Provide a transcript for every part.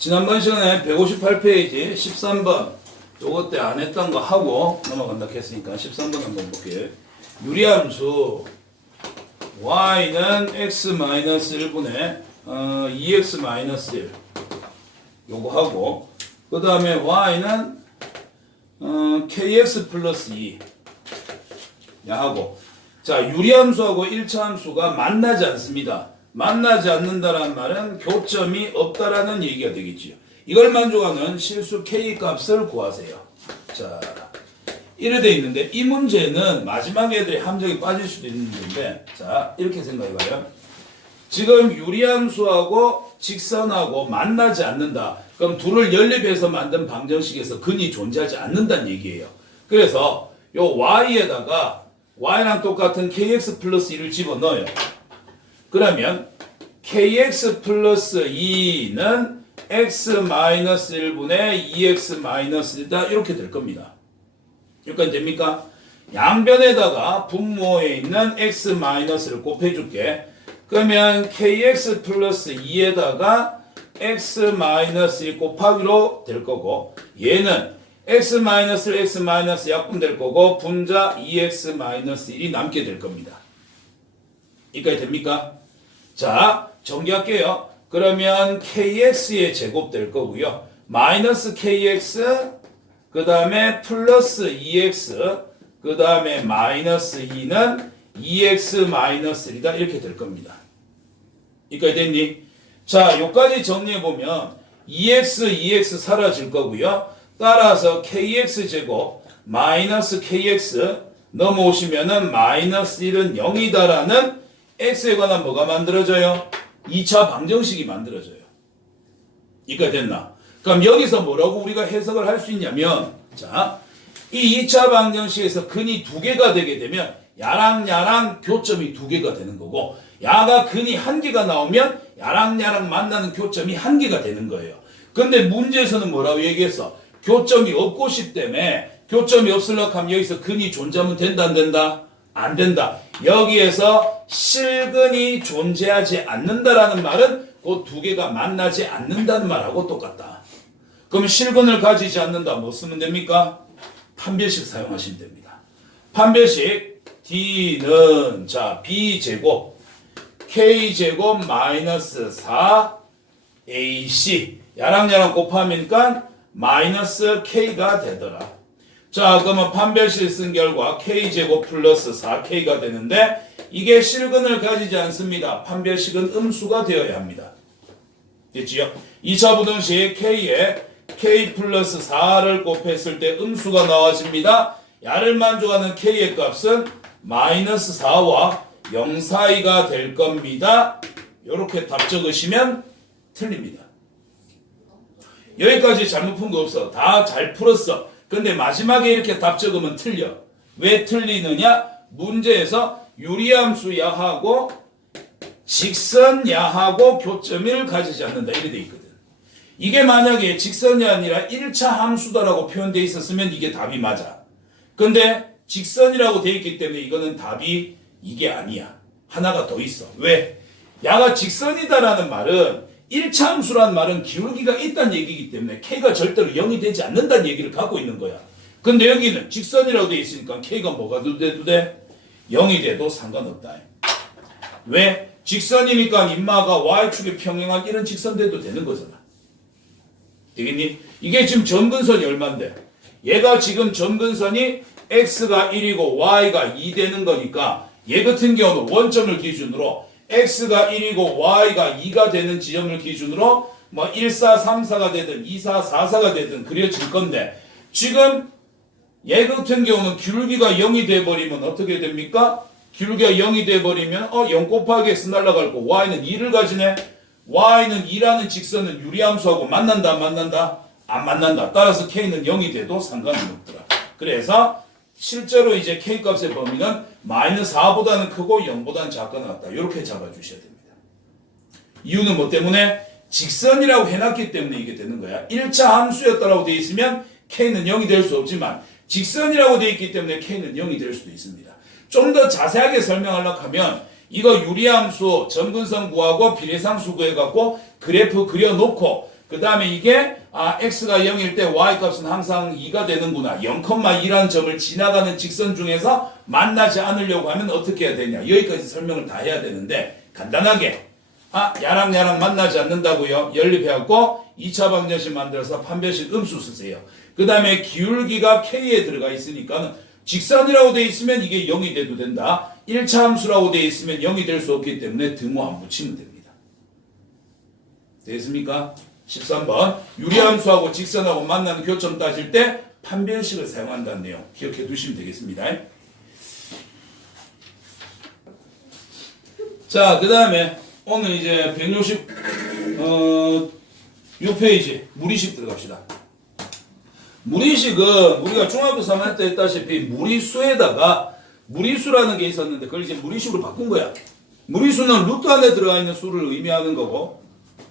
지난번 시간에 158페이지 13번 요것 때 안 했던 거 하고 넘어간다 했으니까 13번 한번 볼게요. 유리함수 y는 x-1분의 2x-1 요거 하고 그 다음에 y는 kx 플러스 2 하고 자 유리함수하고 1차 함수가 만나지 않습니다. 만나지 않는다는 말은 교점이 없다라는 얘기가 되겠지요. 이걸 만족하는 실수 k 값을 구하세요. 자, 이래 돼 있는데 이 문제는 마지막 애들이 함정이 빠질 수도 있는 문제인데 자 이렇게 생각해봐요. 지금 유리함수하고 직선하고 만나지 않는다. 그럼 둘을 연립해서 만든 방정식에서 근이 존재하지 않는다는 얘기예요. 그래서 요 y에다가 y랑 똑같은 kx 플러스 2를 집어넣어요. 그러면 kx 플러스 2는 x-1분의 2x-1이다 이렇게 될 겁니다. 여기까지 됩니까? 양변에다가 분모에 있는 x-를 곱해줄게. 그러면 kx 플러스 2에다가 x-1 곱하기로 될 거고 얘는 x-x- 약분될 거고 분자 2x-1이 남게 될 겁니다. 여기까지 됩니까? 자, 정리할게요. 그러면 kx의 제곱 될 거고요. 마이너스 kx, 그 다음에 플러스 2x, 그 다음에 마이너스 2는 2x-1이다. 이렇게 될 겁니다. 여기까지 됐니? 자, 요까지 정리해보면 2x 사라질 거고요. 따라서 kx 제곱, 마이너스 kx 넘어오시면은 마이너스 1은 0이다라는 x에 관한 뭐가 만들어져요? 2차 방정식이 만들어져요. 이거 됐나? 그럼 여기서 뭐라고 우리가 해석을 할 수 있냐면 자, 이 2차 방정식에서 근이 두 개가 되게 되면 야랑 교점이 두 개가 되는 거고 야가 근이 한 개가 나오면 야랑 만나는 교점이 한 개가 되는 거예요. 근데 문제에서는 뭐라고 얘기했어? 교점이 없고 싶 때문에 교점이 없으려고 하면 여기서 근이 존재하면 된다 안 된다? 안 된다. 여기에서 실근이 존재하지 않는다라는 말은 그 두 개가 만나지 않는다는 말하고 똑같다. 그럼 실근을 가지지 않는다 뭐 쓰면 됩니까? 판별식 사용하시면 됩니다. 판별식 D는 자 B제곱 K제곱 마이너스 4AC 야랑 곱하니까 마이너스 K가 되더라. 자, 그러면 판별식 쓴 결과 K제곱 플러스 4K가 되는데 이게 실근을 가지지 않습니다. 판별식은 음수가 되어야 합니다. 됐지요? 2차 부등식 K에 K 플러스 4를 곱했을 때 음수가 나와집니다. 야를 만족하는 K의 값은 마이너스 4와 0 사이가 될 겁니다. 이렇게 답 적으시면 틀립니다. 여기까지 잘못 푼 거 없어. 다 잘 풀었어. 근데 마지막에 이렇게 답 적으면 틀려. 왜 틀리느냐? 문제에서 유리함수 야하고 직선 야하고 교점을 가지지 않는다. 이렇게 돼 있거든. 이게 만약에 직선이 아니라 1차 함수다라고 표현되어 있었으면 이게 답이 맞아. 근데 직선이라고 되어 있기 때문에 이거는 답이 이게 아니야. 하나가 더 있어. 왜? 야가 직선이다라는 말은 1차 함수라는 말은 기울기가 있다는 얘기이기 때문에 K가 절대로 0이 되지 않는다는 얘기를 갖고 있는 거야. 근데 여기는 직선이라고 되어 있으니까 K가 뭐가 돼도 돼? 0이 돼도 상관없다. 왜? 직선이니까 인마가 Y축에 평행한 이런 직선 돼도 되는 거잖아. 되겠니? 이게 지금 점근선이 얼만데? 얘가 지금 점근선이 X가 1이고 Y가 2 되는 거니까 얘 같은 경우는 원점을 기준으로 X가 1이고 Y가 2가 되는 지점을 기준으로 뭐 1, 4, 3, 4가 되든 2, 4, 4, 4가 되든 그려질 건데 지금 얘 같은 경우는 기울기가 0이 돼버리면 어떻게 됩니까? 기울기가 0이 돼버리면 0 곱하기 X 날라갈 거 Y는 2를 가지네. Y는 2라는 직선은 유리함수하고 만난다 안 만난다? 안 만난다. 따라서 K는 0이 돼도 상관이 없더라. 그래서 실제로 이제 K값의 범위는 마이너스 4보다는 크고 0보다는 작거나 같다. 이렇게 잡아주셔야 됩니다. 이유는 뭐 때문에? 직선이라고 해놨기 때문에 이게 되는 거야. 1차 함수였다라고 되어 있으면 K는 0이 될 수 없지만 직선이라고 되어 있기 때문에 K는 0이 될 수도 있습니다. 좀 더 자세하게 설명하려고 하면 이거 유리함수, 점근선 구하고 비례상수 구해갖고 그래프 그려놓고 그 다음에 이게 x가 0일 때 y값은 항상 2가 되는구나. 0,2라는 점을 지나가는 직선 중에서 만나지 않으려고 하면 어떻게 해야 되냐. 여기까지 설명을 다 해야 되는데 간단하게 야랑 만나지 않는다고요. 연립해갖고 2차 방정식 만들어서 판별식 음수 쓰세요. 그 다음에 기울기가 k에 들어가 있으니까 직선이라고 돼 있으면 이게 0이 돼도 된다. 1차 함수라고 돼 있으면 0이 될 수 없기 때문에 등호 안 붙이면 됩니다. 됐습니까? 13번 유리함수하고 직선하고 만나는 교점 따질 때 판별식을 사용한다는 내용 기억해 두시면 되겠습니다. 자, 그 다음에 오늘 이제 166페이지 무리식 들어갑시다. 무리식은 우리가 중학교 3학년 때 했다시피 무리수에다가 무리수라는 게 있었는데 그걸 이제 무리식으로 바꾼 거야. 무리수는 루트 안에 들어가 있는 수를 의미하는 거고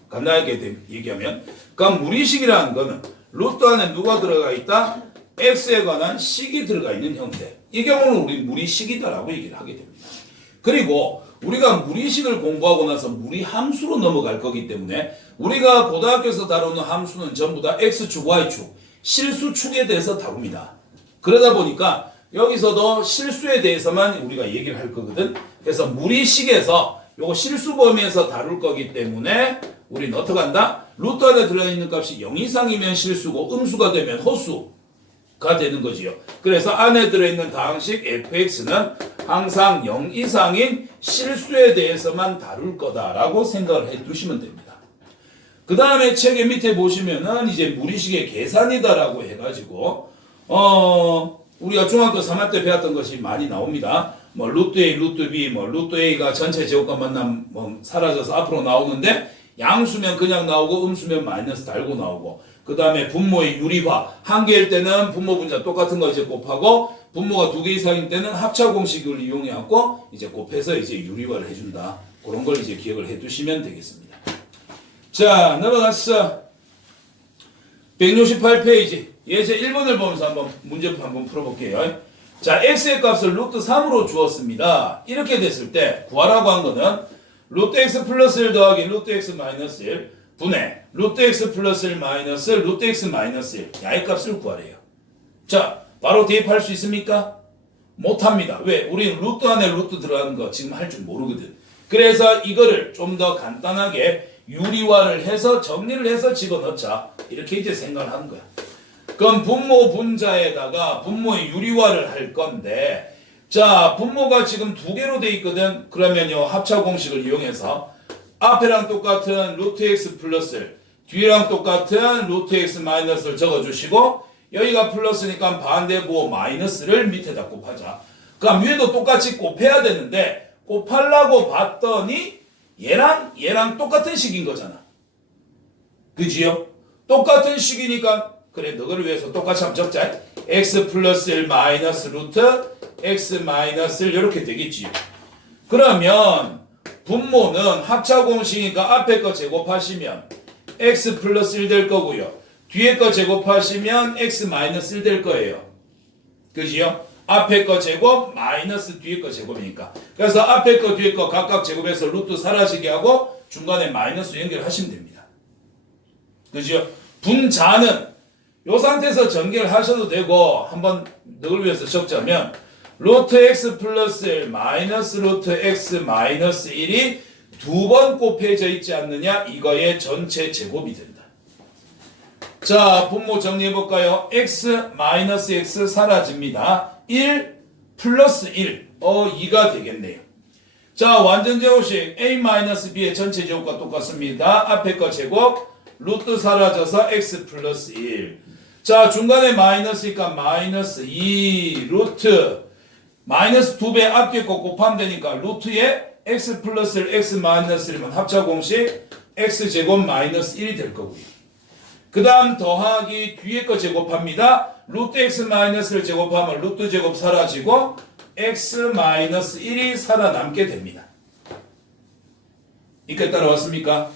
간단하게 얘기하면 그러니까 무리식이라는 거는 루트 안에 누가 들어가 있다? x에 관한 식이 들어가 있는 형태. 이 경우는 우리 무리식이다라고 얘기를 하게 됩니다. 그리고 우리가 무리식을 공부하고 나서 무리함수로 넘어갈 거기 때문에 우리가 고등학교에서 다루는 함수는 전부 다 x축, y축, 실수축에 대해서 다룹니다. 그러다 보니까 여기서도 실수에 대해서만 우리가 얘기를 할 거거든. 그래서 무리식에서 요거 실수 범위에서 다룰 거기 때문에 우리는 어떻게 한다? 루트 안에 들어있는 값이 0 이상이면 실수고 음수가 되면 허수가 되는 거지요. 그래서 안에 들어있는 다항식 fx는 항상 0 이상인 실수에 대해서만 다룰 거다라고 생각을 해 두시면 됩니다. 그 다음에 책의 밑에 보시면은 이제 무리식의 계산이다라고 해가지고 우리가 중학교 3학년 때 배웠던 것이 많이 나옵니다. 뭐 루트 A, 루트 B, 뭐 루트 A가 전체 제곱값 만나면 뭐 사라져서 앞으로 나오는데 양수면 그냥 나오고 음수면 마이너스 달고 나오고 그 다음에 분모의 유리화 한 개일 때는 분모 분자 똑같은 거 이제 곱하고 분모가 2개 이상일 때는 합차 공식을 이용해갖고 이제 곱해서 이제 유리화를 해준다. 그런 걸 이제 기억을 해두시면 되겠습니다. 자, 넘어갔어. 168페이지. 예제 1번을 보면서 한번 문제풀 한번 풀어볼게요. 자, x의 값을 루트 3으로 주었습니다. 이렇게 됐을 때 구하라고 한 거는 루트 x 플러스 1 더하기 루트 x 마이너스 1 분의 루트 x 플러스 1 마이너스 루트 x 마이너스 1 야의 값을 구하래요. 자, 바로 대입할 수 있습니까? 못합니다. 왜? 우리는 루트 안에 루트 들어가는 거 지금 할 줄 모르거든. 그래서 이거를 좀 더 간단하게 유리화를 해서 정리를 해서 집어넣자. 이렇게 이제 생각을 하는 거야. 그럼 분모 분자에다가 분모의 유리화를 할 건데 자, 분모가 지금 2개로 돼 있거든. 그러면요 합차 공식을 이용해서 앞에랑 똑같은 루트 x 플러스 1 뒤에랑 똑같은 루트 x 마이너스를 적어주시고 여기가 플러스니까 반대 부호 마이너스를 밑에다 곱하자. 그럼 위에도 똑같이 곱해야 되는데 곱하려고 봤더니 얘랑 똑같은 식인 거잖아. 그지요? 똑같은 식이니까 그래 너를 위해서 똑같이 한번 적자. x 플러스 1 마이너스 루트 x 마이너스 1 이렇게 되겠지요. 그러면 분모는 합차 공식이니까 앞에 거 제곱하시면 x 플러스 1 될 거고요. 뒤에 거 제곱하시면 x 마이너스 1 될 거예요. 그지요? 앞에 거 제곱 마이너스 뒤에 거 제곱이니까. 그래서 앞에 거 뒤에 거 각각 제곱해서 루트 사라지게 하고 중간에 마이너스 연결하시면 됩니다. 그지요? 분자는 이 상태에서 전개를 하셔도 되고 한번 너를 위해서 적자면 루트 x 플러스 1 마이너스 루트 x 마이너스 1이 2번 곱해져 있지 않느냐 이거의 전체 제곱이 된다. 자, 분모 정리해볼까요? x 마이너스 x 사라집니다. 1 플러스 1 2가 되겠네요. 자, 완전 제곱식 a 마이너스 b의 전체 제곱과 똑같습니다. 앞에 거 제곱 루트 사라져서 x 플러스 1. 자, 중간에 마이너스니까 마이너스 2 루트 마이너스 2배 앞뒤에 거 곱하면 되니까 루트에 x 플러스 1 x 마이너스 1은 합차 공식 x 제곱 마이너스 1이 될 거고요. 그 다음 더하기 뒤에 거 제곱합니다. 루트 x 마이너스를 제곱하면 루트 제곱 사라지고 x 마이너스 1이 살아남게 됩니다. 이렇게 따라왔습니까?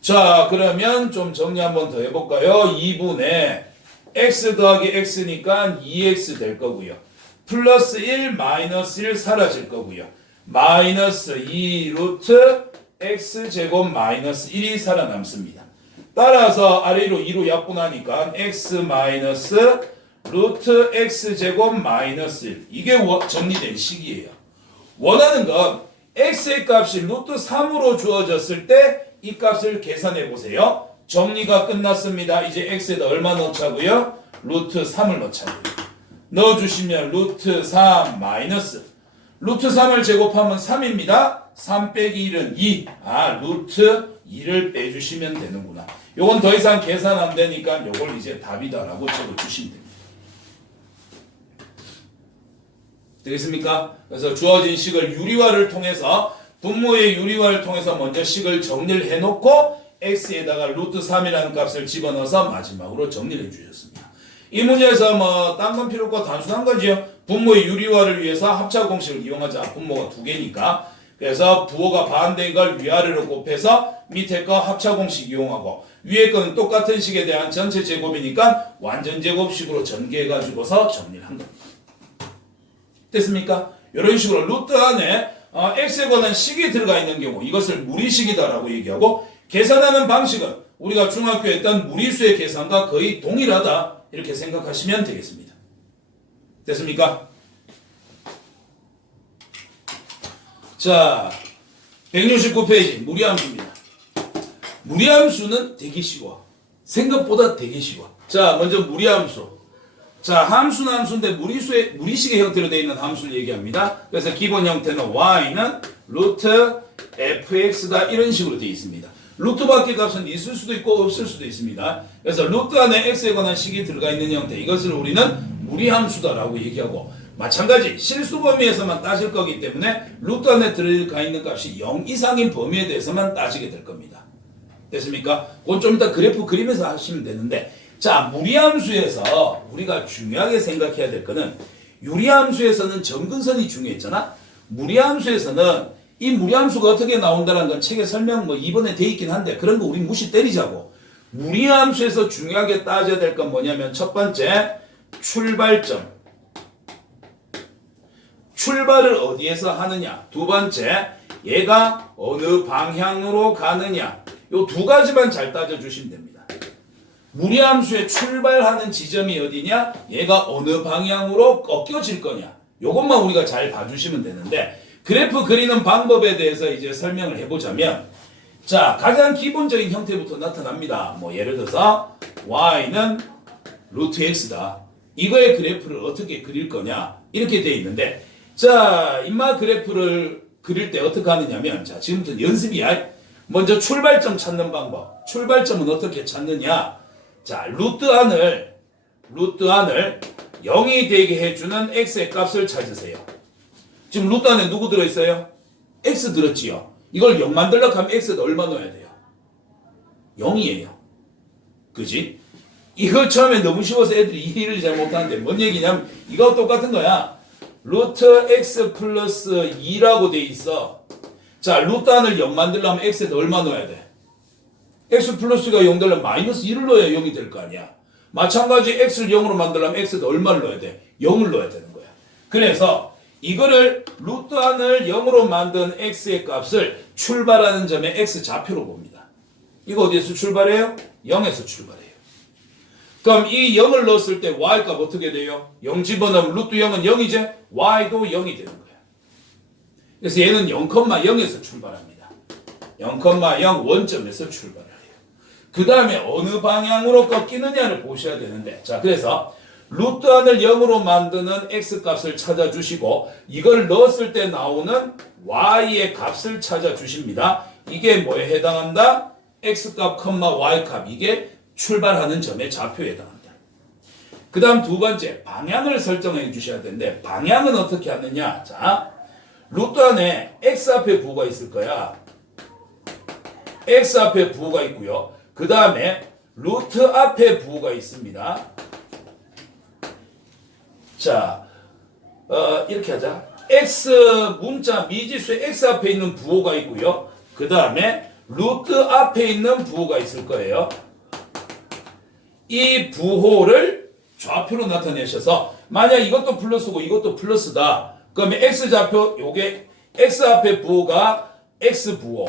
자, 그러면 좀 정리 한번 더 해볼까요? 2분의 x 더하기 x니까 2x 될 거고요. 플러스 1 마이너스 1 사라질 거고요. 마이너스 2 루트 x 제곱 마이너스 1이 살아남습니다. 따라서 아래로 2로 약분하니까 x 마이너스 루트 x제곱 마이너스 1. 이게 정리된 식이에요. 원하는 건 x의 값이 루트 3으로 주어졌을 때 이 값을 계산해 보세요. 정리가 끝났습니다. 이제 x에다 얼마 넣자고요? 루트 3을 넣자고요. 넣어주시면 루트 3 마이너스 루트 3을 제곱하면 3입니다. 3 빼기 1은 2. 루트 2를 빼주시면 되는구나. 요건 더 이상 계산 안 되니까 요걸 이제 답이다라고 적어주시면 됩니다. 되겠습니까? 그래서 주어진 식을 유리화를 통해서 분모의 유리화를 통해서 먼저 식을 정리를 해놓고 x에다가 루트 3이라는 값을 집어넣어서 마지막으로 정리를 해주셨습니다. 이 문제에서 뭐 딴 건 필요 없고 단순한 거지요. 분모의 유리화를 위해서 합차 공식을 이용하자. 분모가 두 개니까. 그래서 부호가 반대인 걸 위아래로 곱해서 밑에 거 합차 공식 이용하고 위에 거는 똑같은 식에 대한 전체 제곱이니까 완전 제곱식으로 전개해가지고서 정리를 한 겁니다. 됐습니까? 이런 식으로 루트 안에 x에 관한 식이 들어가 있는 경우 이것을 무리식이다라고 얘기하고 계산하는 방식은 우리가 중학교에 했던 무리수의 계산과 거의 동일하다 이렇게 생각하시면 되겠습니다. 됐습니까? 자, 169페이지 무리함수입니다. 무리함수는 되게 쉬워. 생각보다 되게 쉬워. 자, 먼저 무리함수. 자, 함수는 함수인데 무리식의 형태로 되어 있는 함수를 얘기합니다. 그래서 기본 형태는 y는 루트 fx다 이런 식으로 되어 있습니다. 루트 밖의 값은 있을 수도 있고 없을 수도 있습니다. 그래서 루트 안에 x에 관한 식이 들어가 있는 형태 이것을 우리는 무리함수다라고 얘기하고 마찬가지 실수 범위에서만 따질 거기 때문에 루트 안에 들어가 있는 값이 0 이상인 범위에 대해서만 따지게 될 겁니다. 됐습니까? 그건 좀 이따 그래프 그리면서 하시면 되는데 자, 무리함수에서 우리가 중요하게 생각해야 될 거는 유리함수에서는 점근선이 중요했잖아. 무리함수에서는 이 무리함수가 어떻게 나온다는 건 책에 설명 뭐 2번에 돼 있긴 한데 그런 거 우리 무시 때리자고. 무리함수에서 중요하게 따져야 될 건 뭐냐면 첫 번째 출발점. 출발을 어디에서 하느냐. 두 번째 얘가 어느 방향으로 가느냐. 요 두 가지만 잘 따져주시면 됩니다. 무리함수의 출발하는 지점이 어디냐? 얘가 어느 방향으로 꺾여질 거냐? 요것만 우리가 잘 봐주시면 되는데 그래프 그리는 방법에 대해서 이제 설명을 해보자면 자, 가장 기본적인 형태부터 나타납니다. 뭐 예를 들어서 y는 루트 x다. 이거의 그래프를 어떻게 그릴 거냐? 이렇게 돼 있는데 자, 인마 그래프를 그릴 때 어떻게 하느냐면 자, 지금부터 연습이야. 먼저 출발점 찾는 방법. 출발점은 어떻게 찾느냐? 자, 루트 안을 0이 되게 해주는 x의 값을 찾으세요. 지금 루트 안에 누구 들어있어요? x 들었지요. 이걸 0 만들려고 하면 x에다 얼마 넣어야 돼요? 0이에요. 그지? 이거 처음에 너무 쉬워서 애들이 이해를 잘 못하는데 뭔 얘기냐면 이거 똑같은 거야. 루트 x 플러스 2라고 돼 있어. 자, 루트 안을 0 만들려면 x에다 얼마 넣어야 돼? x 플러스가 0 되려면 마이너스 1을 넣어야 0이 될 거 아니야. 마찬가지 x를 0으로 만들려면 x에다 얼마를 넣어야 돼? 0을 넣어야 되는 거야. 그래서 이거를 루트 안을 0으로 만든 x의 값을 출발하는 점의 x 좌표로 봅니다. 이거 어디에서 출발해요? 0에서 출발해요. 그럼 이 0을 넣었을 때 y 값 어떻게 돼요? 0 집어넣으면 루트 0은 0이지? y도 0이 되는 거야. 그래서 얘는 0,0에서 출발합니다. 0,0 원점에서 출발을 해요. 그 다음에 어느 방향으로 꺾이느냐를 보셔야 되는데 자, 그래서 루트 안을 0으로 만드는 x값을 찾아주시고 이걸 넣었을 때 나오는 y의 값을 찾아주십니다. 이게 뭐에 해당한다? x값, y값. 이게 출발하는 점의 좌표에 해당한다. 그 다음 두 번째 방향을 설정해 주셔야 되는데 방향은 어떻게 하느냐. 자, 루트 안에 x 앞에 부호가 있을 거야. x 앞에 부호가 있고요. 그 다음에 루트 앞에 부호가 있습니다. 자, 이렇게 하자. x 문자 미지수의 x 앞에 있는 부호가 있고요. 그 다음에 루트 앞에 있는 부호가 있을 거예요. 이 부호를 좌표로 나타내셔서 만약 이것도 플러스고 이것도 플러스다. 그러면 x 좌표 요게 x 앞에 부호가 x 부호.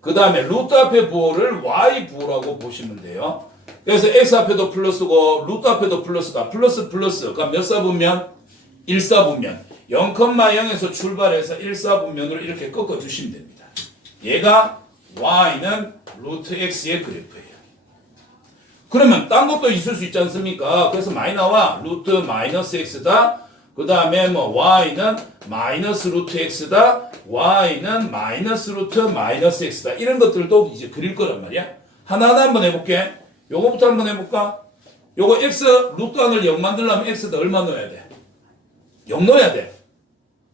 그 다음에 루트 앞에 부호를 y 부호라고 보시면 돼요. 그래서 x 앞에도 플러스고 루트 앞에도 플러스가 플러스 그러니까 몇 사분면? 1사분면. 0,0에서 출발해서 1사분면으로 이렇게 꺾어주시면 됩니다. 얘가 y는 루트 x의 그래프예요. 그러면 딴 것도 있을 수 있지 않습니까? 그래서 많이 나와. 루트 마이너스 x다. 그 다음에 뭐 y는 마이너스 루트 x다. y는 마이너스 루트 마이너스 x다. 이런 것들도 이제 그릴 거란 말이야. 하나하나 한번 해볼게. 요거부터 한번 해볼까? 요거 x 루트 안을 0 만들려면 x에다 얼마 넣어야 돼? 0 넣어야 돼.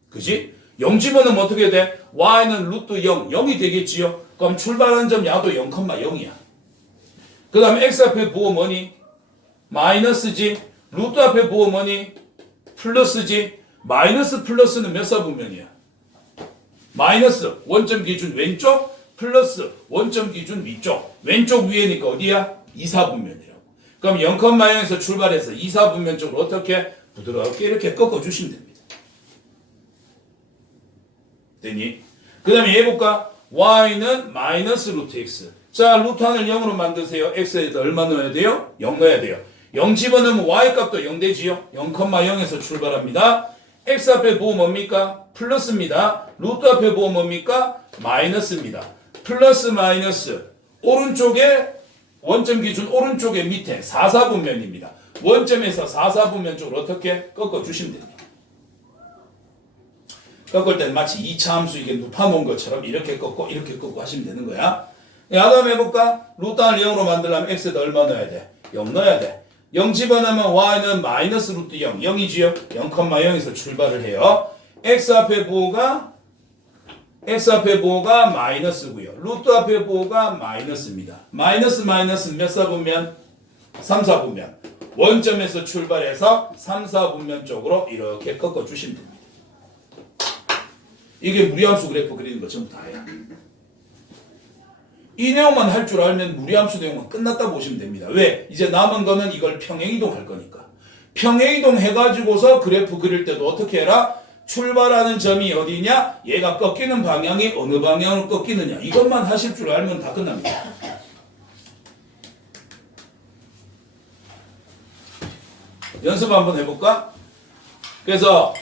그지? 0 집어넣으면 어떻게 돼? y는 루트 0, 0이 되겠지요? 그럼 출발하는 점 야도 0,0이야. 그 다음에 x 앞에 부호 뭐니? 마이너스지. 루트 앞에 부호 뭐니? 플러스지. 마이너스 플러스는 몇 사분면이야? 마이너스 원점 기준 왼쪽 플러스 원점 기준 위쪽. 왼쪽 위에니까 어디야? 2사분면이라고. 그럼 0,0에서 출발해서 2사분면 쪽으로 어떻게? 부드럽게 이렇게 꺾어주시면 됩니다. 됐니? 그 다음에 얘 볼까? y는 마이너스 루트 x. 자, 루트 하나를 0으로 만드세요. x에다 얼마 넣어야 돼요? 0 넣어야 돼요. 0 집어넣으면 y 값도 0 되지요? 0,0에서 출발합니다. x 앞에 부호 뭡니까? 플러스입니다. 루트 앞에 부호 뭡니까? 마이너스입니다. 플러스 마이너스 오른쪽에 원점 기준 오른쪽에 밑에 4사분면입니다. 원점에서 4사분면 쪽으로 어떻게 꺾어주시면 됩니다. 꺾을 때는 마치 2차 함수 이게 눕혀놓은 것처럼 이렇게 꺾고 이렇게 꺾고 하시면 되는 거야. 야담 해볼까? 루트 안을 0으로 만들려면 x에다 얼마 넣어야 돼? 0 넣어야 돼. 0 집어넣으면 y는 마이너스 루트 0, 0이지요? 0,0에서 출발을 해요. x 앞에 부호가 마이너스고요. 루트 앞에 부호가 마이너스입니다. 마이너스는 몇 사분면? 3사분면. 원점에서 출발해서 3사분면 쪽으로 이렇게 꺾어주시면 됩니다. 이게 무리함수 그래프 그리는 거 전부 다야. 이 내용만 할 줄 알면 무리함수 내용은 끝났다 보시면 됩니다. 왜? 이제 남은 거는 이걸 평행이동 할 거니까. 평행이동 해가지고서 그래프 그릴 때도 어떻게 해라? 출발하는 점이 어디냐? 얘가 꺾이는 방향이 어느 방향으로 꺾이느냐. 이것만 하실 줄 알면 다 끝납니다. 연습 한번 해볼까? 그래서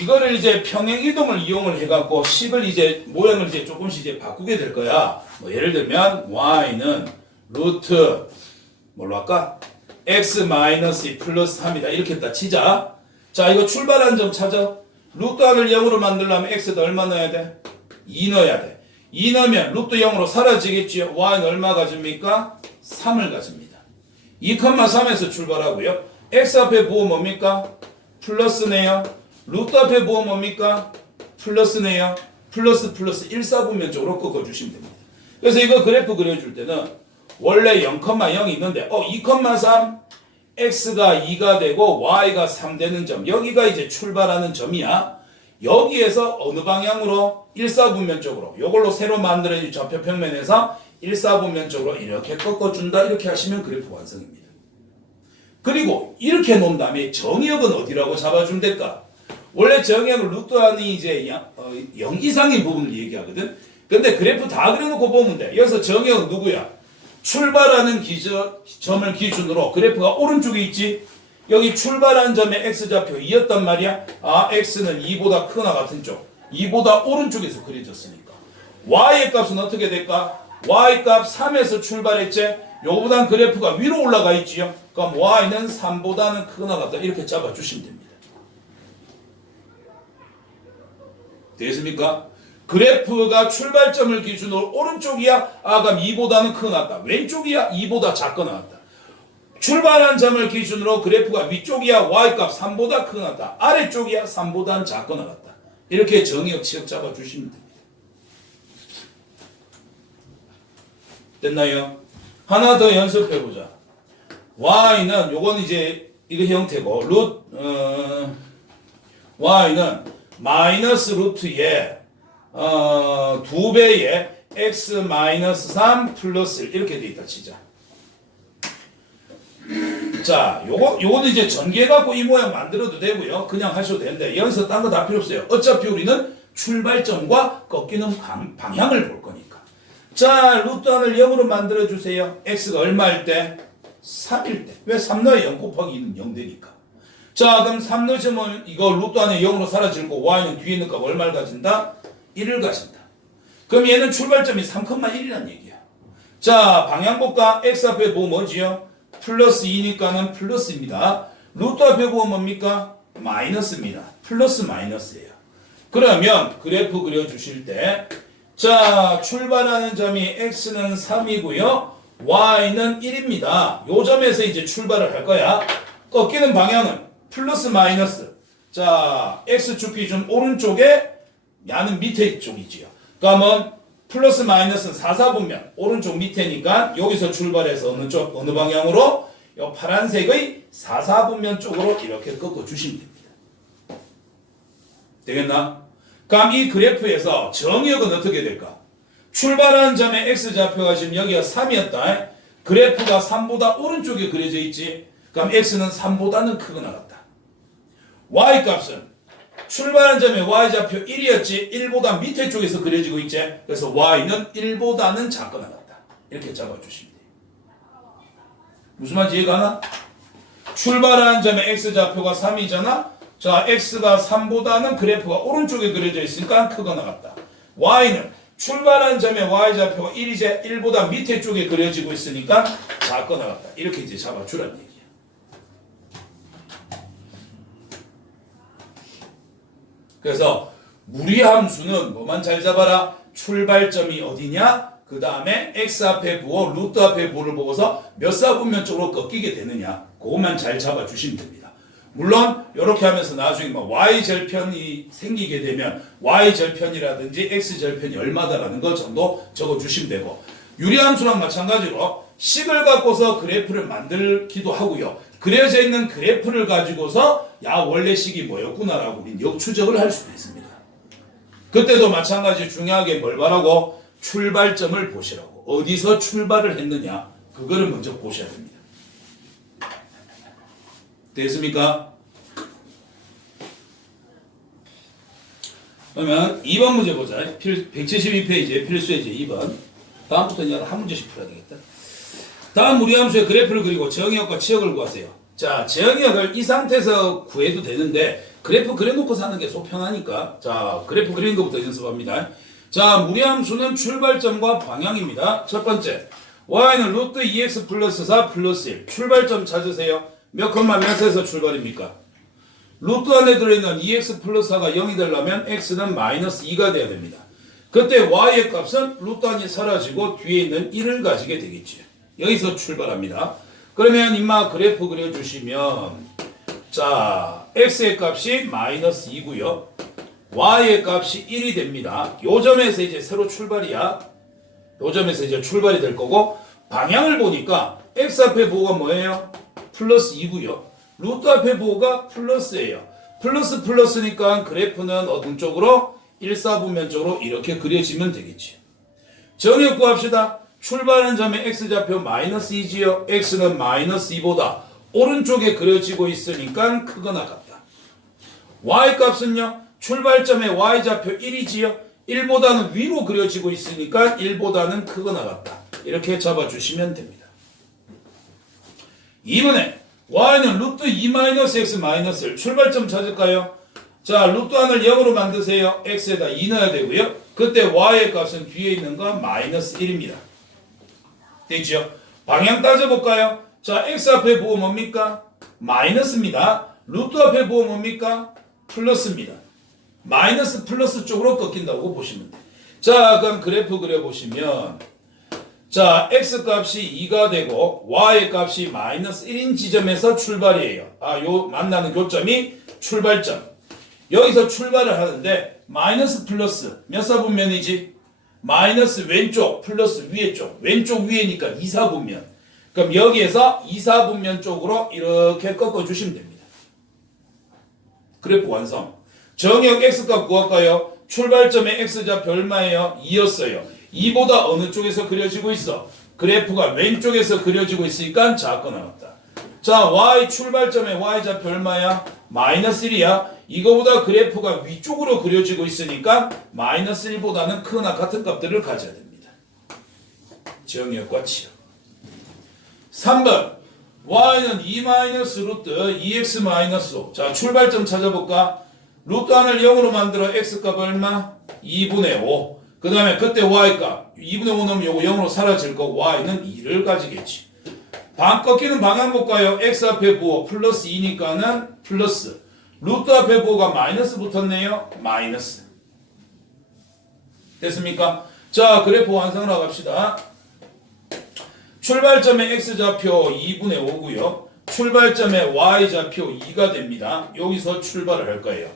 이거를 이제 평행이동을 이용을 해갖고 식을 이제 모양을 이제 조금씩 이제 바꾸게 될 거야. 뭐 예를 들면 y는 루트 뭘로 할까? x 마이너스 플러스 3이다. 이렇게 딱 치자. 자, 이거 출발한 점 찾아. 루트 안을 0으로 만들려면 x에다 얼마 넣어야 돼? 2 넣어야 돼. 2 넣으면 루트 0으로 사라지겠지요. y는 얼마 가집니까? 3을 가집니다. 2,3에서 출발하고요. x 앞에 부호 뭡니까? 플러스네요. 루트 앞에 부호 뭡니까? 플러스네요. 플러스 1사분면 쪽으로 꺾어주시면 됩니다. 그래서 이거 그래프 그려줄 때는 원래 0,0이 있는데 2,3 x가 2가 되고 y가 3 되는 점, 여기가 이제 출발하는 점이야. 여기에서 어느 방향으로? 1사분면 쪽으로. 이걸로 새로 만들어진 좌표평면에서 1사분면 쪽으로 이렇게 꺾어준다. 이렇게 하시면 그래프 완성입니다. 그리고 이렇게 놓은 다음에 정의역은 어디라고 잡아주면 될까? 원래 정의역은 루트 안이 이제 0 이상인 부분을 얘기하거든. 근데 그래프 다 그려놓고 보면 돼. 여기서 정의역은 누구야? 출발하는 점을 기준으로 그래프가 오른쪽에 있지. 여기 출발한 점의 x좌표 2였단 말이야. 아, x는 2보다 크거나 같은 쪽. 2보다 오른쪽에서 그려졌으니까. y의 값은 어떻게 될까? y 값 3에서 출발했지. 요거보단 그래프가 위로 올라가 있지요. 그럼 y는 3보다는 크거나 같다. 이렇게 잡아주시면 됩니다. 되겠습니까? 그래프가 출발점을 기준으로 오른쪽이야. 아, 그럼 2보다는 크거나 같다. 왼쪽이야. 2보다 작거나 같다. 출발한 점을 기준으로 그래프가 위쪽이야. y값 3보다 크거나 같다. 아래쪽이야. 3보다는 작거나 같다. 이렇게 정의역 치역 잡아주시면 됩니다. 됐나요? 하나 더 연습해보자. y는 요건 이제 이거 형태고 y는 마이너스 루트에 2배의 x 마이너스 3 플러스 1 이렇게 돼 있다 치자. 자, 요거는 이제 전개해갖고 이 모양 만들어도 되고요. 그냥 하셔도 되는데 여기서 딴 거 다 필요 없어요. 어차피 우리는 출발점과 꺾이는 방향을 볼 거니까. 자, 루트 안을 0으로 만들어주세요. x가 얼마일 때? 3일 때. 왜 3 넣어요? 0 곱하기 2는 0 되니까. 자, 그럼 3 넣으시면 이거 루트 안에 0으로 사라질 거고 y는 뒤에 있는 값 얼마를 가진다? 1을 가진다. 그럼 얘는 출발점이 3,1이란 얘기야. 자, 방향 볼까? x 앞에 뭐 뭐지요? 플러스 2니까는 플러스입니다. 루트 앞에 보면 뭡니까? 마이너스입니다. 플러스 마이너스예요. 그러면 그래프 그려주실 때 자, 출발하는 점이 x는 3이고요. y는 1입니다. 요 점에서 이제 출발을 할 거야. 꺾이는 방향은 플러스 마이너스. 자, x축이 좀 오른쪽에 야는 밑에 쪽이지요. 그러면 플러스 마이너스는 4, 4분면 오른쪽 밑에니까 여기서 출발해서 어느 쪽 어느 방향으로 요 파란색의 4, 4분면 쪽으로 이렇게 꺾어 주시면 됩니다. 되겠나? 그럼 이 그래프에서 정역은 어떻게 될까? 출발한 점에 x좌표가 지금 여기가 3이었다. 그래프가 3보다 오른쪽에 그려져 있지. 그럼 x는 3보다는 크거나 같다. y값은 출발한 점에 y좌표 1이었지. 1보다 밑에 쪽에서 그려지고 있지. 그래서 y는 1보다는 작거나 같다. 이렇게 잡아주시면 돼요. 무슨 말인지 이해가 가나? 출발한 점에 x좌표가 3이잖아. 자, x가 3보다는 그래프가 오른쪽에 그려져 있으니까 크거나 같다. y는 출발한 점에 y좌표가 1이제 1보다 밑에 쪽에 그려지고 있으니까 작거나 같다. 이렇게 이제 잡아주라는 얘기야. 그래서 무리함수는 뭐만 잘 잡아라? 출발점이 어디냐? 그 다음에 x 앞에 부호, 루트 앞에 부호를 보고서 몇 사분면 쪽으로 꺾이게 되느냐? 그것만 잘 잡아주시면 됩니다. 물론 이렇게 하면서 나중에 뭐 y절편이 생기게 되면 y절편이라든지 x절편이 얼마다라는 거 정도 적어주시면 되고, 유리함수랑 마찬가지로 식을 갖고서 그래프를 만들기도 하고요. 그려져 있는 그래프를 가지고서 야 원래 식이 뭐였구나라고 우린 역추적을 할 수도 있습니다. 그때도 마찬가지 중요하게 뭘 바라고? 출발점을 보시라고. 어디서 출발을 했느냐 그거를 먼저 보셔야 됩니다. 됐습니까? 그러면 2번 문제 보자. 172페이지에 필수예제 2번. 다음부터 이제 한 문제씩 풀어야 되겠다. 다음 무리함수의 그래프를 그리고 정역과 치역을 구하세요. 자, 정역을 이 상태에서 구해도 되는데 그래프 그려놓고 사는 게 속 편하니까 자, 그래프 그리는 것부터 연습합니다. 자, 무리함수는 출발점과 방향입니다. 첫 번째, y는 루트 2x 플러스 4 플러스 1. 출발점 찾으세요. 몇 컴마 몇에서 출발입니까? 루트 안에 들어있는 2x 플러스 4가 0이 되려면 x는 마이너스 2가 돼야 됩니다. 그때 y의 값은 루트 안이 사라지고 뒤에 있는 1을 가지게 되겠지. 여기서 출발합니다. 그러면 임마 그래프 그려주시면 자, x의 값이 마이너스 2고요. y의 값이 1이 됩니다. 요 점에서 이제 새로 출발이야. 요 점에서 이제 출발이 될 거고, 방향을 보니까 x 앞에 부호가 뭐예요? 플러스 2고요. 루트 앞에 부호가 플러스예요. 플러스 플러스니까 그래프는 어떤 쪽으로? 1, 4분면 쪽으로 이렇게 그려지면 되겠지. 정역 구합시다. 출발한 점에 x좌표 마이너스 2지요. x는 마이너스 2보다 오른쪽에 그려지고 있으니까 크거나 같다. y값은요. 출발점에 y좌표 1이지요. 1보다는 위로 그려지고 있으니까 1보다는 크거나 같다. 이렇게 잡아주시면 됩니다. 2번에 y는 루트 2-x-1 출발점 찾을까요? 자, 루트 안을 0으로 만드세요. x에다 2 넣어야 되고요. 그때 y의 값은 뒤에 있는 건 마이너스 1입니다. 됐죠? 방향 따져볼까요? 자, x 앞에 부호 뭡니까? 마이너스입니다. 루트 앞에 부호 뭡니까? 플러스입니다. 마이너스 플러스 쪽으로 꺾인다고 보시면 돼요. 자, 그럼 그래프 그려보시면 자, x 값이 2가 되고 y 값이 마이너스 1인 지점에서 출발이에요. 아, 요 만나는 교점이 출발점. 여기서 출발을 하는데 마이너스 플러스 몇 사분면이지? 마이너스 왼쪽 플러스 위에 쪽. 왼쪽 위에니까 2, 4분면. 그럼 여기에서 2, 4분면 쪽으로 이렇게 꺾어주시면 됩니다. 그래프 완성. 정역 x값 구할까요? 출발점의 x좌표 얼마예요? 2였어요. 2보다 어느 쪽에서 그려지고 있어? 그래프가 왼쪽에서 그려지고 있으니까 작거나 같다. 자, y 출발점의 y좌표 얼마야? 마이너스 1이야. 이거보다 그래프가 위쪽으로 그려지고 있으니까 마이너스 1보다는 크거나 같은 값들을 가져야 됩니다. 정의역과 치역. 3번 y는 2 마이너스 루트 2x 마이너스 5. 자, 출발점 찾아볼까? 루트 안을 0으로 만들어 x값 얼마? 2분의 5. 그 다음에 그때 y값 2분의 5 넣으면 요거 0으로 사라질 거고 y는 2를 가지겠지. 꺾이는 방향 볼까요? x 앞에 부호 플러스 2니까는 플러스. 루트 앞에 부호가 마이너스 붙었네요. 마이너스. 됐습니까? 자, 그래프 완성을 합시다. 출발점의 x좌표 2분의 5고요. 출발점의 y좌표 2가 됩니다. 여기서 출발을 할 거예요.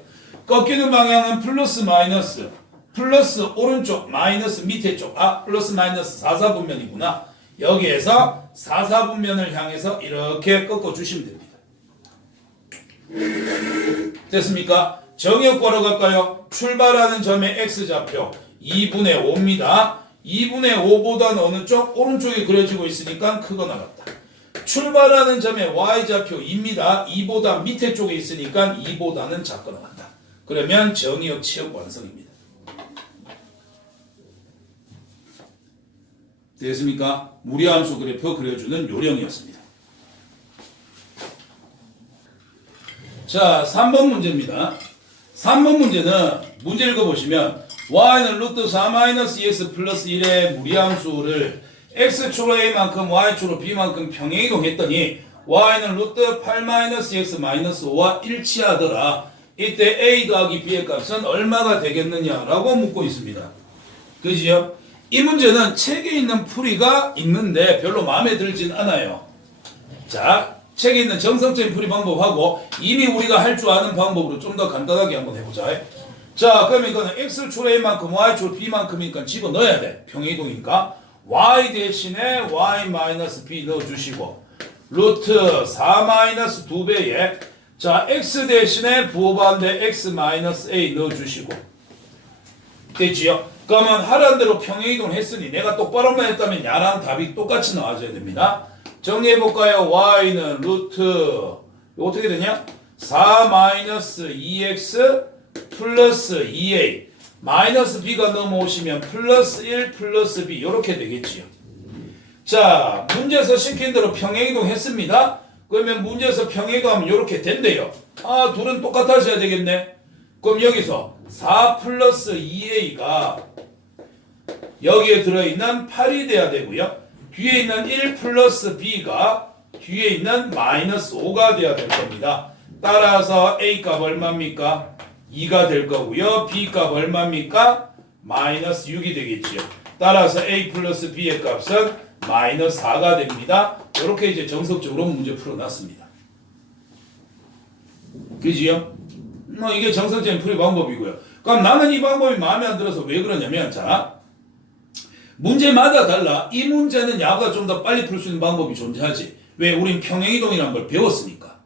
꺾이는 방향은 플러스 마이너스. 플러스 오른쪽 마이너스 밑에 쪽. 플러스 마이너스 4사분면이구나. 여기에서 4사분면을 향해서 이렇게 꺾어주시면 됩니다. 됐습니까? 정의역 걸어갈까요? 출발하는 점의 x좌표 2분의 5입니다. 2분의 5보다는 어느 쪽? 오른쪽에 그려지고 있으니까 크거 나갔다. 출발하는 점의 y좌표 2입니다. 2보다 밑에 쪽에 있으니까 2보다는 작거 나갔다. 그러면 정의역 치역 완성입니다. 됐습니까? 무리함수 그래프 그려주는 요령이었습니다. 자, 3번 문제입니다. 3번 문제는 문제 읽어보시면 y는 루트 4-2x 플러스 1의 무리함수를 x축으로 a만큼 y축으로 b만큼 평행이동했더니 y는 루트 8-x-5와 일치하더라. 이때 a 더하기 b의 값은 얼마가 되겠느냐라고 묻고 있습니다. 그지요? 이 문제는 책에 있는 풀이가 있는데 별로 마음에 들진 않아요. 자, 책에 있는 정석적인 풀이 방법하고 이미 우리가 할 줄 아는 방법으로 좀 더 간단하게 한번 해보자. 자, 그러면 이거는 x축으로 a만큼 y축으로 b만큼이니까 집어넣어야 돼. 평행이동이니까 y 대신에 y-b 넣어주시고 루트 4-2배에 자, x 대신에 부호반대 x-a 넣어주시고 됐지요? 그러면 하라는 대로 평행이동을 했으니 내가 똑바로만 했다면 야랑 답이 똑같이 나와줘야 됩니다. 정리해볼까요? y는 루트 어떻게 되냐? 4-2x 플러스 2a 마이너스 b가 넘어오시면 플러스 1 플러스 b 이렇게 되겠지요. 자, 문제에서 시킨 대로 평행이동 했습니다. 그러면 문제에서 평행이동하면 이렇게 된대요. 둘은 똑같아져야 되겠네. 그럼 여기서 4 플러스 2a가 여기에 들어있는 8이 돼야 되고요. 뒤에 있는 1 플러스 b가 뒤에 있는 마이너스 5가 돼야 될 겁니다. 따라서 a 값 얼마입니까? 2가 될 거고요. b 값 얼마입니까? 마이너스 6이 되겠지요. 따라서 a 플러스 b의 값은 마이너스 4가 됩니다. 이렇게 이제 정석적으로 문제 풀어놨습니다. 그지요? 이게 정석적인 풀이 방법이고요. 그럼 나는 이 방법이 마음에 안 들어서 왜 그러냐면, 자, 문제마다 달라. 이 문제는 야보다 좀 더 빨리 풀 수 있는 방법이 존재하지. 왜? 우린 평행이동이라는 걸 배웠으니까.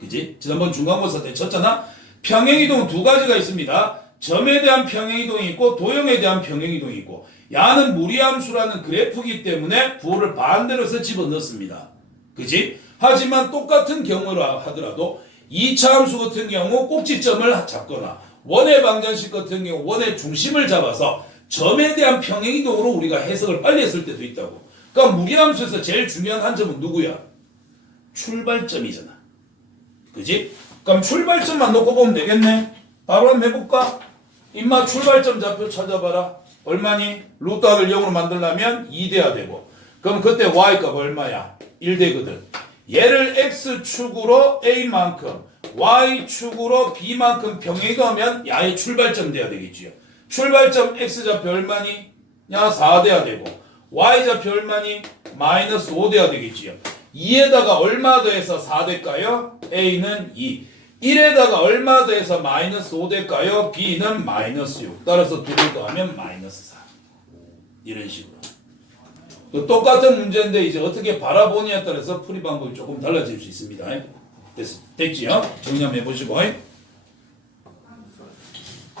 그지? 지난번 중간고사 때 쳤잖아? 평행이동은 두 가지가 있습니다. 점에 대한 평행이동이 있고 도형에 대한 평행이동이 있고 야는 무리함수라는 그래프이기 때문에 부호를 반대로 해서 집어넣습니다. 그지? 하지만 똑같은 경우라 하더라도 2차 함수 같은 경우 꼭지점을 잡거나 원의 방정식 같은 경우 원의 중심을 잡아서 점에 대한 평행이동으로 우리가 해석을 빨리 했을 때도 있다고. 그러니까 무리함수에서 제일 중요한 한 점은 누구야? 출발점이잖아. 그지? 그럼 출발점만 놓고 보면 되겠네. 바로 한번 해볼까? 임마 출발점 좌표 찾아봐라. 얼마니? 루트 r을 0으로 만들려면 2 돼야 되고. 그럼 그때 y값 얼마야? 1 되거든. 얘를 x축으로 a만큼 y축으로 b만큼 평행이동하면 야의 출발점 돼야 되겠지요. 출발점 x좌표 얼마니? 야 4 돼야 되고 y좌표 얼마니? 마이너스 5 돼야 되겠지요. 2에다가 얼마 더해서 4 될까요? a는 2. 1에다가 얼마 더해서 마이너스 5 될까요? b는 마이너스 6. 따라서 2를 더하면 마이너스 4. 이런 식으로. 똑같은 문제인데 이제 어떻게 바라보느냐에 따라서 풀이 방법이 조금 달라질 수 있습니다. 됐지요? 정리 한번 해보시고.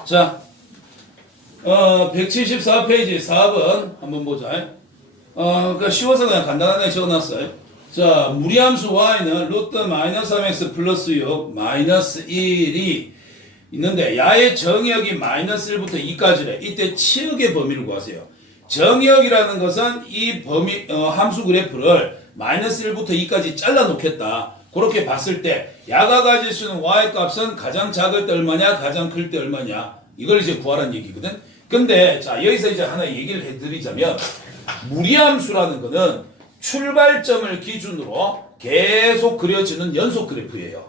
자, 174페이지 4번 한번 보자. 그러니까 쉬워서 그냥 간단하게 적어놨어요. 자, 무리함수 y는 루트 마이너스 3x 플러스 6 마이너스 1이 있는데 야의 정의역이 마이너스 1부터 2까지래. 이때 치역의 범위를 구하세요. 정의역이라는 것은 이 함수 그래프를 마이너스 1부터 2까지 잘라 놓겠다. 그렇게 봤을 때 야가 가질 수 있는 y 값은 가장 작을 때 얼마냐, 가장 클 때 얼마냐. 이걸 이제 구하라는 얘기거든. 근데 자 여기서 이제 하나 얘기를 해드리자면 무리함수라는 거는 출발점을 기준으로 계속 그려지는 연속 그래프예요.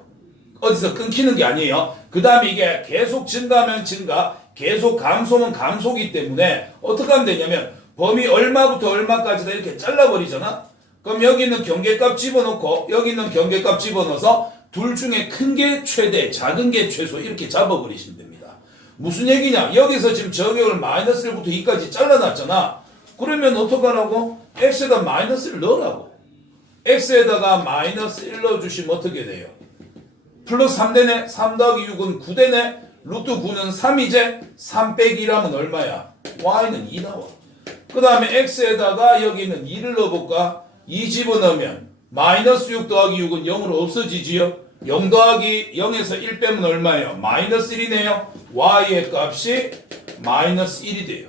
어디서 끊기는 게 아니에요. 그 다음에 이게 계속 증가하면 증가, 계속 감소면 감소기 때문에 어떻게 하면 되냐면 범위 얼마부터 얼마까지다 이렇게 잘라버리잖아. 그럼 여기 있는 경계값 집어넣고 여기 있는 경계값 집어넣어서 둘 중에 큰 게 최대, 작은 게 최소 이렇게 잡아버리시면 됩니다. 무슨 얘기냐? 여기서 지금 정역을 마이너스 1부터 2까지 잘라놨잖아. 그러면 어떡하라고? x에다 마이너스를 넣으라고. x에다가 마이너스 1 넣어주시면 어떻게 돼요? 플러스 3 되네? 3 더하기 6은 9 되네? 루트 9는 3이제 3 빼기 1하면 얼마야? y는 2 나와. 그 다음에 x에다가 여기는 2를 넣어볼까? 2 집어넣으면 마이너스 6 더하기 6은 0으로 없어지지요? 0 더하기 0에서 1 빼면 얼마예요? 마이너스 1이네요. y의 값이 마이너스 1이 돼요.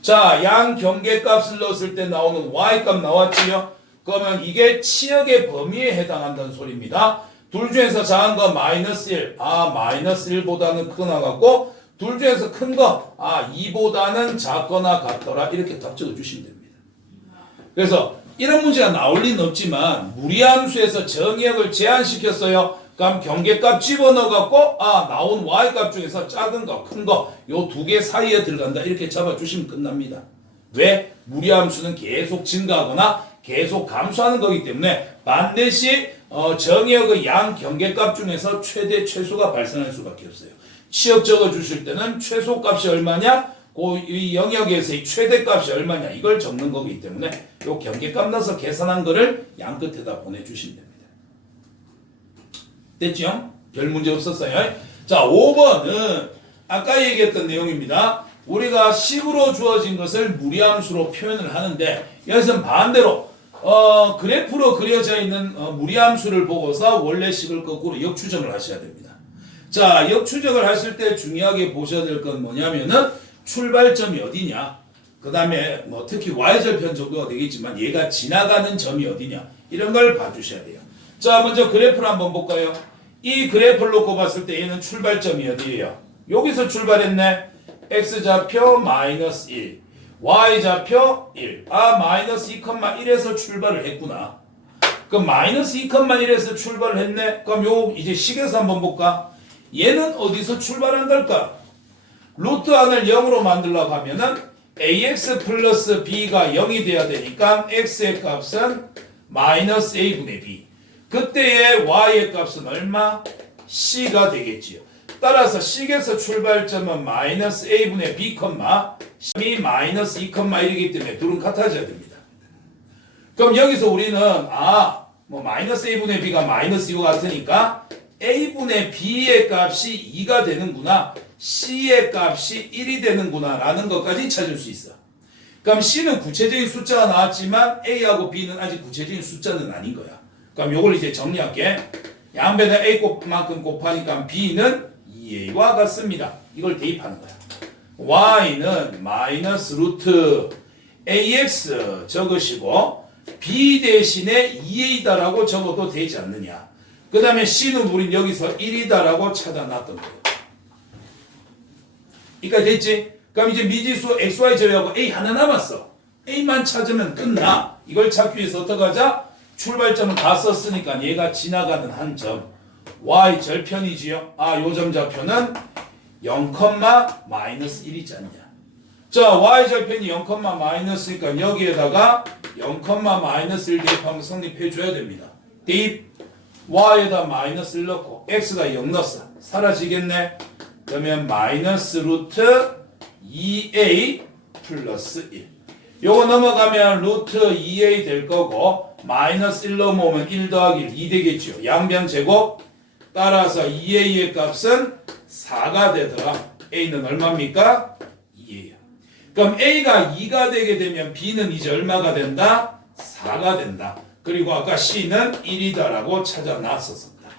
자, 양 경계값을 넣었을 때 나오는 y값 나왔지요? 그러면 이게 치역의 범위에 해당한다는 소리입니다. 둘 중에서 작은 거 마이너스 1. 마이너스 1보다는 크거나 같고 둘 중에서 큰 거 2보다는 작거나 같더라. 이렇게 답 적어주시면 됩니다. 그래서 이런 문제가 나올 리는 없지만 무리함수에서 정의역을 제한시켰어요. 그럼 경계값 집어넣어갖고 나온 y값 중에서 작은 거, 큰 거 요 두 개 사이에 들어간다. 이렇게 잡아주시면 끝납니다. 왜? 무리함수는 계속 증가하거나 계속 감소하는 거기 때문에 반드시 정의역의 양 경계값 중에서 최대 최소가 발생할 수밖에 없어요. 치역 적어주실 때는 최소값이 얼마냐? 이 영역에서의 최대값이 얼마냐? 이걸 적는 거기 때문에 요 경계값 넣어서 계산한 거를 양 끝에다 보내주시면 됩니다. 됐죠? 별 문제 없었어요. 자, 5번은 아까 얘기했던 내용입니다. 우리가 식으로 주어진 것을 무리함수로 표현을 하는데 여기서는 반대로 그래프로 그려져 있는 무리함수를 보고서 원래 식을 거꾸로 역추적을 하셔야 됩니다. 자, 역추적을 하실 때 중요하게 보셔야 될 건 뭐냐면은 출발점이 어디냐, 그 다음에 특히 y절편 정도가 되겠지만 얘가 지나가는 점이 어디냐, 이런 걸 봐주셔야 돼요. 자, 먼저 그래프를 한번 볼까요? 이 그래프를 놓고 봤을 때 얘는 출발점이 어디예요? 여기서 출발했네. x좌표 마이너스 1, y좌표 1. 마이너스 2,1에서 출발을 했구나. 그럼 마이너스 2,1에서 출발을 했네. 그럼 요 이제 식에서 한번 볼까? 얘는 어디서 출발한 걸까? 루트 안을 0으로 만들려고 하면은 ax 플러스 b가 0이 돼야 되니까 x의 값은 마이너스 a분의 b. 그때의 y의 값은 얼마? c가 되겠지요. 따라서 식에서 출발점은 마이너스 a분의 b, 이 마이너스 2,1이기 때문에 둘은 같아져야 됩니다. 그럼 여기서 우리는 마이너스 a분의 b가 마이너스 2가 같으니까 a분의 b의 값이 2가 되는구나, c의 값이 1이 되는구나 라는 것까지 찾을 수 있어. 그럼 c는 구체적인 숫자가 나왔지만 a하고 b는 아직 구체적인 숫자는 아닌 거야. 그럼 요걸 이제 정리할게. 양변에 a만큼 곱하니까 b는 2a와 같습니다. 이걸 대입하는 거야. y는 마이너스 루트 ax 적으시고 b 대신에 2a다라고 적어도 되지 않느냐. 그 다음에 c는 우린 여기서 1이다라고 찾아놨던 거예요. 그러니까 됐지? 그럼 이제 미지수 xy 제외하고 a 하나 남았어. a만 찾으면 끝나. 이걸 찾기 위해서 어떻게 하자? 출발점은 다 썼으니까 얘가 지나가는 한 점 y 절편이지요. 요 점 좌표는 0, 마이너스 1이지 않냐. 자, y 절편이 0, 마이너스니까 여기에다가 0, 마이너스 1 대입하면 성립해 줘야 됩니다. 대입 y에다 마이너스 1 넣고 x가 0 넣었어. 사라지겠네. 그러면 마이너스 루트 2a 플러스 1. 요거 넘어가면 루트 2a 될 거고 마이너스 1 넘어오면 1 더하기 1, 2 되겠죠. 양변 제곱. 따라서 2a의 값은 4가 되더라. a는 얼마입니까? 2예요. 그럼 a가 2가 되게 되면 b는 이제 얼마가 된다? 4가 된다. 그리고 아까 c는 1이다라고 찾아놨었습니다.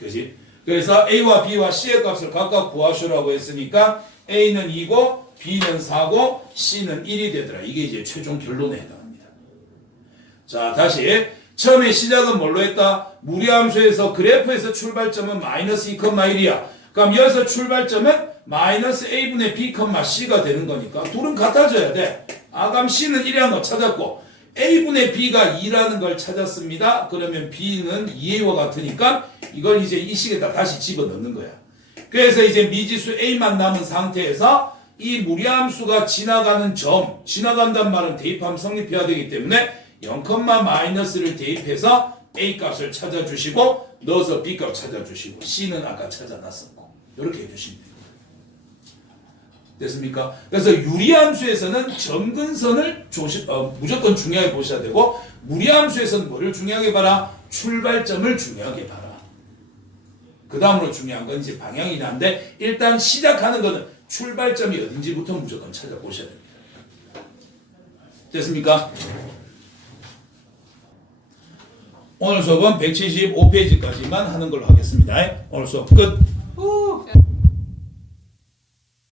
그지? 그래서 a와 b와 c의 값을 각각 구하시라고 했으니까 a는 2고 B는 4고 C는 1이 되더라. 이게 이제 최종 결론에 해당합니다. 자, 다시 처음에 시작은 뭘로 했다? 무리함수에서 그래프에서 출발점은 마이너스 2,1이야. 그럼 여기서 출발점은 마이너스 A분의 B, C가 되는 거니까 둘은 같아져야 돼. 아, 그럼 C는 1이라는 거 찾았고 A분의 B가 2라는 걸 찾았습니다. 그러면 B는 2A와 같으니까 이걸 이제 이 식에다 다시 집어넣는 거야. 그래서 이제 미지수 A만 남은 상태에서 이 무리함수가 지나가는 점, 지나간다는 말은 대입하면 성립해야 되기 때문에 0, 마이너스를 대입해서 A 값을 찾아주시고 넣어서 B 값 찾아주시고 C는 아까 찾아놨었고 이렇게 해주시면 됩니다. 됐습니까? 그래서 유리함수에서는 점근선을 무조건 중요하게 보셔야 되고 무리함수에서는 뭐를 중요하게 봐라? 출발점을 중요하게 봐라. 그 다음으로 중요한 건 이제 방향이란데 일단 시작하는 거는 출발점이 어딘지부터 무조건 찾아보셔야 됩니다. 됐습니까? 오늘 수업은 175페이지까지만 하는 걸로 하겠습니다. 오늘 수업 끝.